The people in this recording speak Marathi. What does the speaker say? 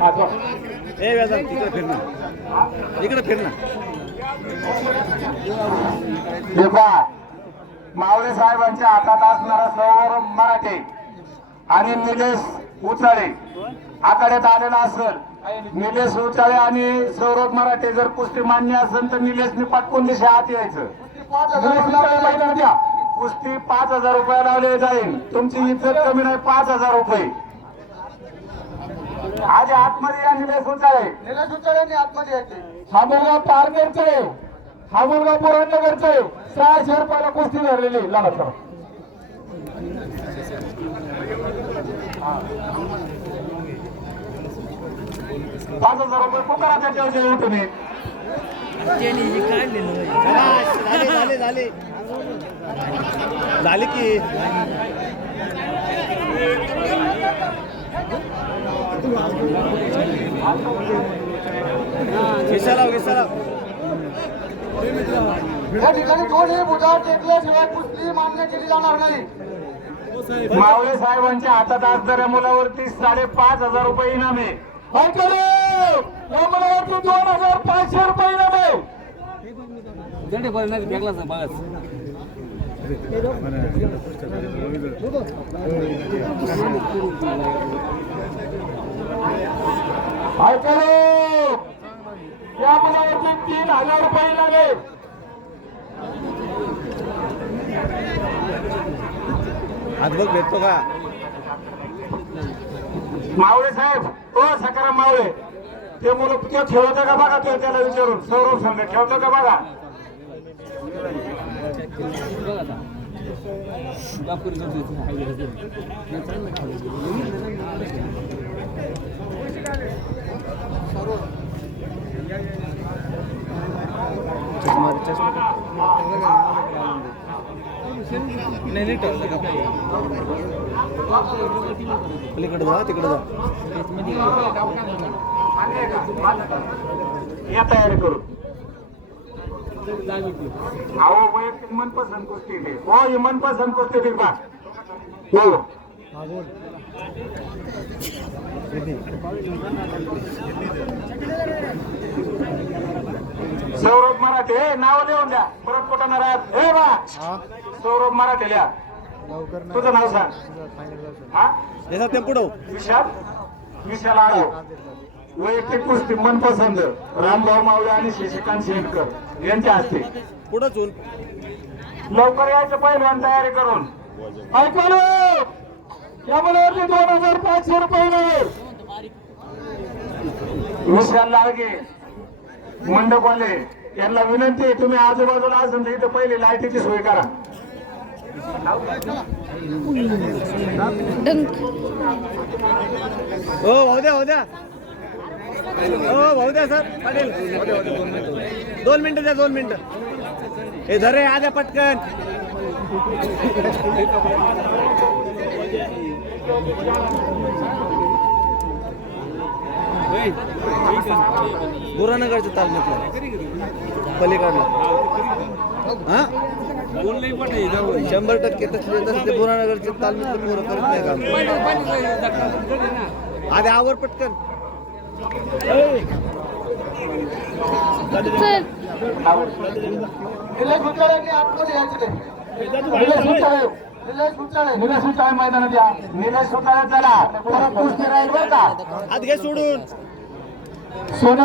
हा, ए व्याजा तिकडे फिर ना इकडे फिर ना हे मावळे साहेबांच्या हातात असणारा सौर मराठे आणि निलेश उचाळे आखाड्यात आलेला असेल. निलेश उचाळे आणि सौरभ मराठे जर कुस्ती मान्य असेल तर निलेशने पटकून दिशा आत यायचं. कुस्ती पाच हजार रुपये लावले जाईल. तुमची इज्जत कमी नाही पाच हजार रुपये. आज आतमध्ये या निलेश उचाळे निलेश उच्चाड्यांनी आतमध्ये यायचे हा मुलगा पारनेरचा आहे हा मुलगा पुरणनगरचा आहे सहाशे रुपयाला कुस्ती धरलेली लाला चला पाच हजार रुपये पुकारा त्याच्या उठून. झाले झाले झाले. झाले की? या ठिकाणी कोणी बुधा टेकल्याशिवाय कुस्ती मान्य केली जाणार नाही. मावळे साहेबांच्या हातात असणाऱ्या मुलावरती साडेपाच हजार रुपये इनाम आहे. या मुलावरती दोन हजार पाचशे रुपये इनाम आहे. ऐकले या मुलावरती तीन हजार रुपये बघ भेटतो का? मावळे साहेब ओ सकाराम मावळे ते मुलं ते ठेवतं का बघा ते त्याला विचारून? सौरभ संघ ठेवतं का बघा? नाही का? पलीकडे जा तिकडे जा. या तयारी करू. अहो वैयक्तिक मनपसंत कुस्ती ते हो ही मनपसंत कुस्ती ते पा हो. नाव लिहून द्या. परत कुठं नाराज? हे बा! सौरभ मराठे लिहा तुझं नाव सांग. हा? याचा ते पुढं विशाल? विशाल आढाव वैयक्तिक कुस्ती मनपसंत रामभाऊ मावळे आणि शशिकांत शेटकर यांच्या हस्ते. पुढं चूल? लवकर यायचं पहिल्यांदा तयारी करून. ऐकलो या मुलावरती दोन हजार पाचशे रुपये विशाल लाळगे मंडपवाले यांना विनंती आहे तुम्ही आजूबाजूला तर इथं पहिली लाईटीची सोय करा. हो भाऊ द्या भाऊ द्या. हो भाऊ द्या सर. पाटील. दोन मिनिटं द्या दोन मिनिटं. हे धरे आद्या पटकन. बुरानगरच्या तालमीतलं पलीकडलं हा? शंभर टक्के तसले तसले बुरानगरच्या तालमीतलं पोरं करत नाही काम आधी आवर पटकन. निलेश उच्चाड्यांनी आतमध्ये यायचे निलेश सुताळे निलेश उच्चाडे निलेश सुताळे मैदानात या निलेश सुताळे चला परत कुस्ती राहील बरं का हात घे सोडून सोने